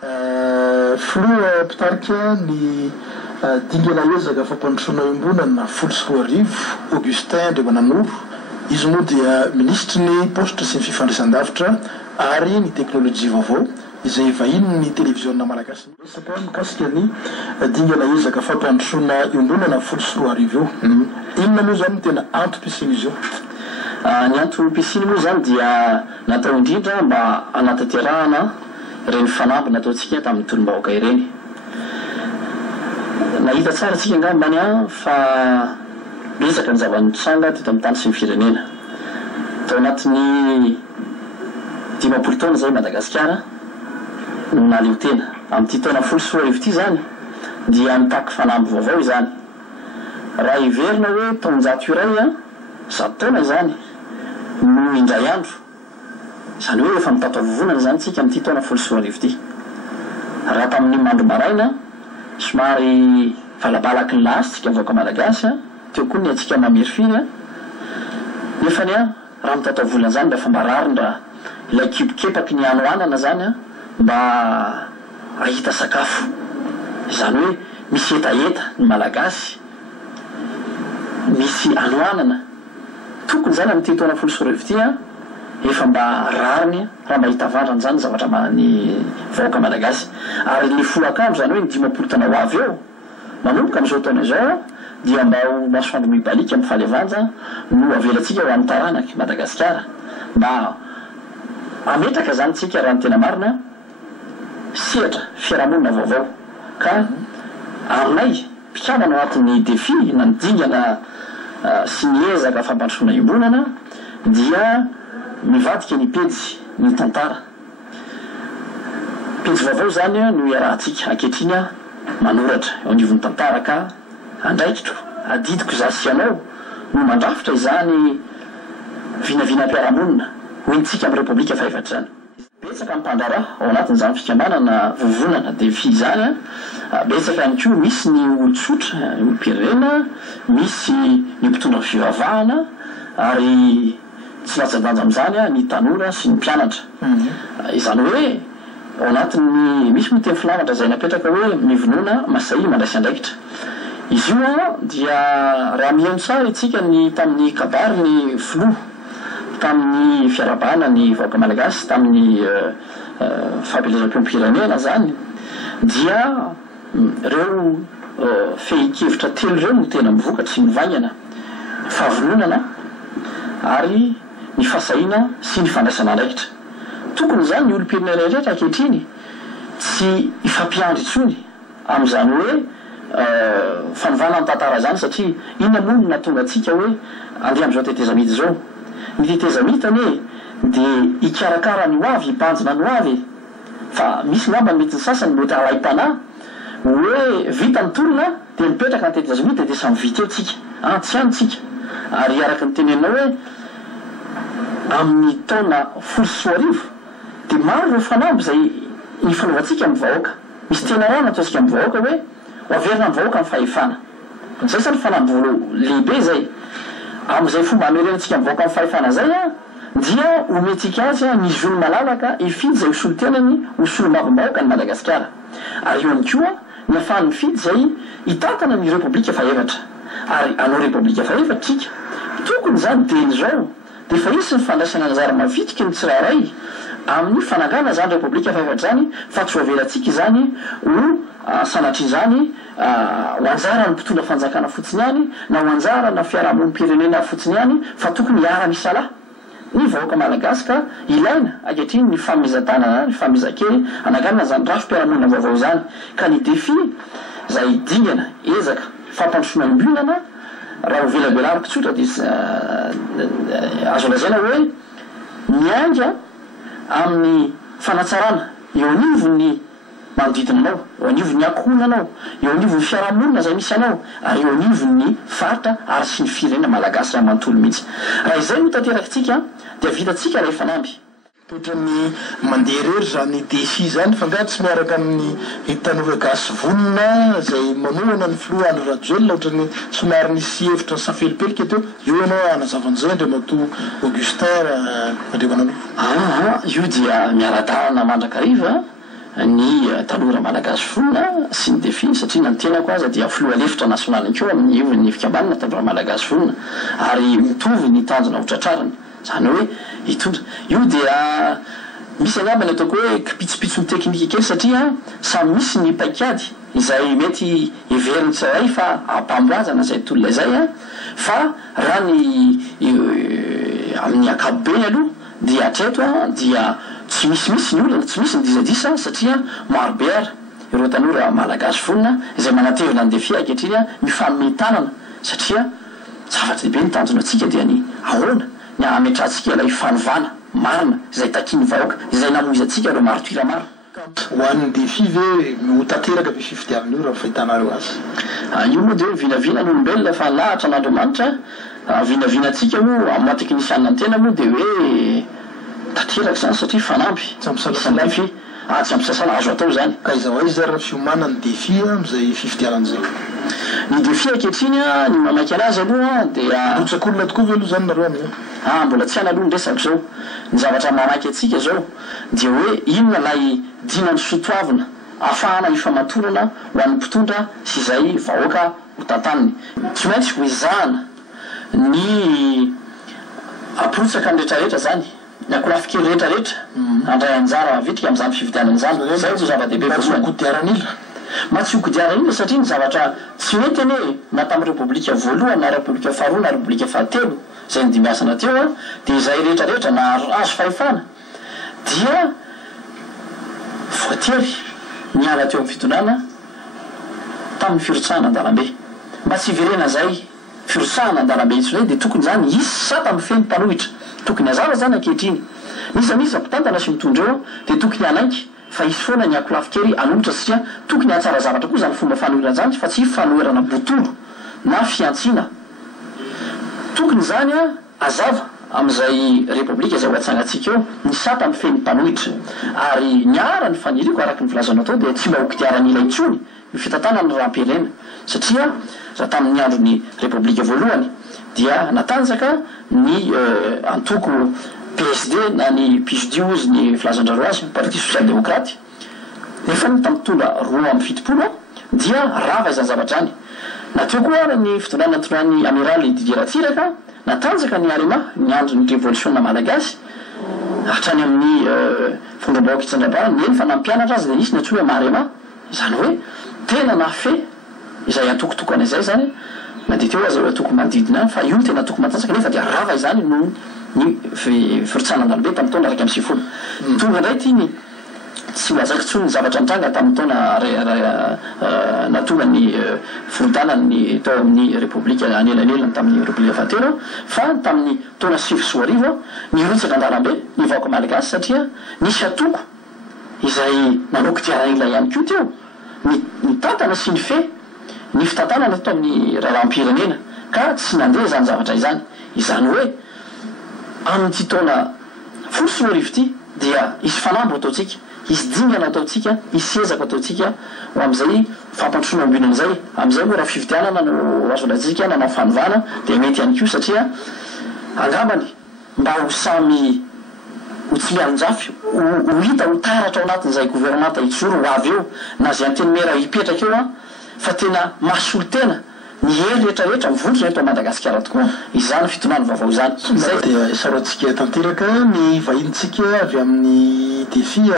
filoha mpitarika ny dingana ezaka fampandrosoana imbonana folo sy roa arivo Augustin Andriamananoro izy moa dia ministry ny poste sy ny fifandraisan-davitra ary ny teknolojia vaovao izay vahiny ny televizionna malagasy resaka mikasika ny dingana ezaka fampandrosoana imbonana folo sy roa arivo io inona moa zany tena antom-pisiny izy io ny antom-pisiny moa zany dia natao indrindra mba anatanterahana reny fanamby nataontsika tamin'ny tolom-bahoaka ireny nahita tsara tsika angambany fa betsaka ny zava-nitranga teto amin'ny tany sy ny firenena tao anatin'ny 10 taona zay Madagasikara naleo tena amin'ity taona folo sy roa arivo ity zany dia mitaky fanamby vaovao izany raha iverina hoe taonjato iray 100 taona zany no indray andro zany hoe efa mitato vovonana zany tsika amin'ity taona folo sy roa arivo ity raha tamin'ny mandro maraina somary valabalaky ny lasy tsika vaoaka malagasy teo koa ny atsika mamiry firy nefany raha mitato volana zany rehefa mba rarindra ilay kibikepaky ny anoanana zany mba ahita sakafo zany hoe misy etaeta ny malagasy misy anoanana tokony zany amin'ity taona folo sy roa arivo ity efa mba rariny raha mba hita vandrany zany zavatra ny vahoaka malagasy ary ny folakandro zany hoe ny 10 taona ho avy eo manomboka amin'izao taona izao dia mba ho masoandro mibalika amin'ny fahalevanja no avelatsika ho amin'ny taranaky Madagasikara mba ametraka zany tsika raha ny tena marina sehatra fiarahamonina vaovao ka aminay mpikambana ao anatin'ny défi na nydingana sy ny ezaka fampandrosoana imbonana dia mivadika ny pejy ny tantara pejy vaovao zany no iarahantsika ankehitriny manoratra eo anivon'ny tantara ka andraikitro adidiko za sy anao no mandrafitra izany vinavina-piarahamonina hoentsika amin'ny repoblika fahefatry zany betsaka mpandrara ao anatin'izany fikambanana vovonana défi zany betsaka ihany koa misy ny olotsotra olom-pirenena misy ny mpitondra fivavahana ary tsy latsa-danja amin'izany ny tanora sy ny mpianatra izany hoe ao anatin'ny misy miteny filamatra zay napetraka hoe mivonona masay mandraisy andraikitra izy io dia raha mihaino tsara itsika ny tamin'ny kabary ny flo tamin'ny fiarabana ny vahoaka malagasy tamin'ny fampelezam-pirenena zany dia reo fehi-kevitra telo reo no tena mivokatry ny vaingana fahavononana ary ny fasahina sy ny fandraisana andraikitra tokony zany ny olom-pirenena rehetra ankehitriny tsy ifampiandry intsony amin'izany hoe fanovana ny tantara zany satria inona moa no natonga atsika hoe andeha amin'izao tetezamity zao ny tetezamitany dia ikarakara ny hoavy ipanjina ny hoavy fa misy ngamba mety ny sasany mety alay-panahy hoe vita ny tolona dia mipetraka ny tetezamity dia samy vita eo tsika tsy anytsika ary araky ny tenenao hoe amin'ny taona folo sy roa arivo dia maro ireo fanamby zay ny fanaovantsika amin'ny vahoaka misy tena rano ataontsika amin'ny vahoaka hoe ho averina amin'ny vahoaka amin'ny fahefana zay sany fanamby lehibe zay amin'izay fomba amerenantsika amin'ny vahoaka amin'ny fahefana zay dia omentsika azy ny zolo malalaka ifidy zay hosolo-tenany hosolo-mavim-bahoaka ny Madagasikara ary eo any koa ny afahan'ny mifidy zay hitantana ny repoblika fahefatra ary anao repoblika fahefatra tsika tokony zany deny zao dia fa isy ny fandraisana anjara mavitrika ny tsirairay amin'ny fanangana zany repoblika fahefatra zany fa tsy ho avelatsika zany ho sanatry zany ho anjara ny mpitondra fanjakana fotsiny ihany na ho anjara na fiarahamonim-pirenena fotsiny ihany fa tokony hiara-misalahy ny vahoaka malagasy ka ilaina ankehitriny ny famizan-tanana ny famizan-kely anaganana zany rafim-piarahamonina vaovao zany ka ny défi zay dingana ezaka fampandrosoana imbonana raha ho velabelariko tsotra dia azo lazaina hoe mianga amin'ny fanatsarana eo anivony manodidinanao eo anivony akohonanao eo anivony fiarahamonina zay misy anao ary eo anivony faritra ary sy ny firenena malagasy raha manontolo mihitsy raha izay no tanterakitsika dia vitatsika raha fanamby toetrany mandeha rery zany défi zany fa nga tsy miaraka amin'ny tanora gasy vonona zay manoana ny filohan'ny rajoelona ohatrany somary nisy hevitra ny safelipelika teo io anao anazavan'izay Andriamato Augustin Andriamananoro io dia miara-dalana mandrakariva ny tanora malagasy fonina sy ny defi satria na ny tenako aza dia filoha lefitra nasionaly ko amin'ny ivony fikambanana tanora malagasy fonina ary mitovy ny tanjona hotratrarana zany hoe hitondra io dia misy angambany ataoko hoe kipitsopitsony teknika kely satria samy misy ny paikady izay mety iveriny tsiray fa ampamboazana zay tolona izay a fa raha ny amin'ny akabobeny aloha dia atreto a dia tsy misimisy ny olana tsy misy ny disadisa satria marobe ara ireo tanora malagasy fonina izay manatevina ny defi ankehitriny a mifanometanana satria zava-tsy lehibe ny tanjona atsika dia ny ahoana ny ametrahantsika ilay fanovana marina izay takiny vahoaka izay namoizatsika reo maro toira maro ho an'ny defi ve hotanteraka ve fifidiavana io raha fahitanareo azy io moa de vinavina n'olombelona fa lahatra n'andriamanitra vinavinatsika moa amin'ny mahateknisianina ny tena moa de hoe tanteraka zany satria fanampy tsampisalasalafi tsy ampysasala azo atao zany ka izaho aizy raha fiomanany defi am'izay fifidianan'izay ny defi ankehitriny a ny mamaky anazy aloha dia rotsak'olona tokoa ve aloha zany nareo amin'io mbola tsy ana aloha ny resako zao ny zavatra mamaky atsika zao dia hoe inona lay dinany sotoavina ahafahana ifamatorana ho an'ny mpitondra sy izay vahoaka ho tantaniny tsy maintsy ho izahana ny amporotsaka ny rehetrarehetra zany ny akolafikery rehetrarehetra andray anjara vitrika am'izany fividianana zany zay ho zava-dehibe kodiaran'ila matsy hokodiaran'ila satria ny zavatra tsy mety eny hoe na tamin'ny repoblika voalohany na repoblika faharoa na repoblika fahatelo zay ny dimbiasana teo a dia izay rehetrarehetra na azo fahefana dia voatery niala teo amin'ny fitonana tamin'ny firotsahana an-dalambe mba tsy iverena zay firotsahana an-dalambe itsonay dia tokony zany isy sata amin'ny feny mpanohitra tokony azava zany ankehitriny misy ampitantana sy mitondreo dia tokony anaiky fa isy foana ny akolafikery anohitra satria tokony atsara zavatra koa zany fomba fanoherana zany fa tsy fanoherana botolo na fiantsina tokony zany a azava am'izay repoblika izay ho atsangatsika eo ny sata amin'ny feny mpanohitra ary niara ny faniriako araky ny vilazana atao dia tsy mba hokodiaran'ila intsony ny fitantanany rahampirenena satria raha tamin'ny andron'ny repoblika voalohany dia natanjaka ny antoko PSD na ny PSD ozy ny filazandraro azy parti social-démocrate nefa ny tamitondra roa amin'ny fitopolo dia rava izany zavatra any nateo koa ara ny fitondrana antonany amiraly Didiratsiraka natanjaka ny arema ny andro ny révolution malagasy hatrany amin'ny fondram-bahoaka Tsandrabara neny fa nampianatra azy dia nisy ny atsoe marema izany hoe tena nafe izay atokotokana izay zany na dia teo azy atoko manodidina fa io no tena atoko matanjaka nefa dia rava izany no ny firotsahana-dalobe tamin'ny taona raiky amby sivifolo tonga indray ty ny tsy lazaky tsony ny zavatra nitranga tamin'ny taona natonga ny forotanany tao amin'ny repoblika anelanelany tamin'ny repoblika fahatelo fa tamin'ny taona sivy sy arivo nirotsaka an-dalambe ny vahoaka malagasy satria nisy atoko izay nanoko tiaran'ila ihany ko teo ny tantana sy ny fe ny fitantanana tao amin'ny raharam-pirenena ka tsy nandeha zany zavatra izany izany hoe amin'ny taona folo sy arivo ty dia isy fanambo ataotsika isy dingana ataotsika isy ezako ataotsika ho am'izay fampandrosoana ambinana zay am'izay moa raha fividianana no azolatsika nanao fanovana dia mety ihany ko satria angambany mba ho samy ho tsy mialonjafy ho hita ho taratra ao anatin'izay gouvernemanta itsoro ho avy eo na zay anteny mera hipetraka eo a fa tena mahasolo tena ny hery rehetrarehetra mivotra eto Madagasikara tokoa izany fitonany vaovao zany dia saroantsika tanteraka ny vahintsika avy amin'ny defi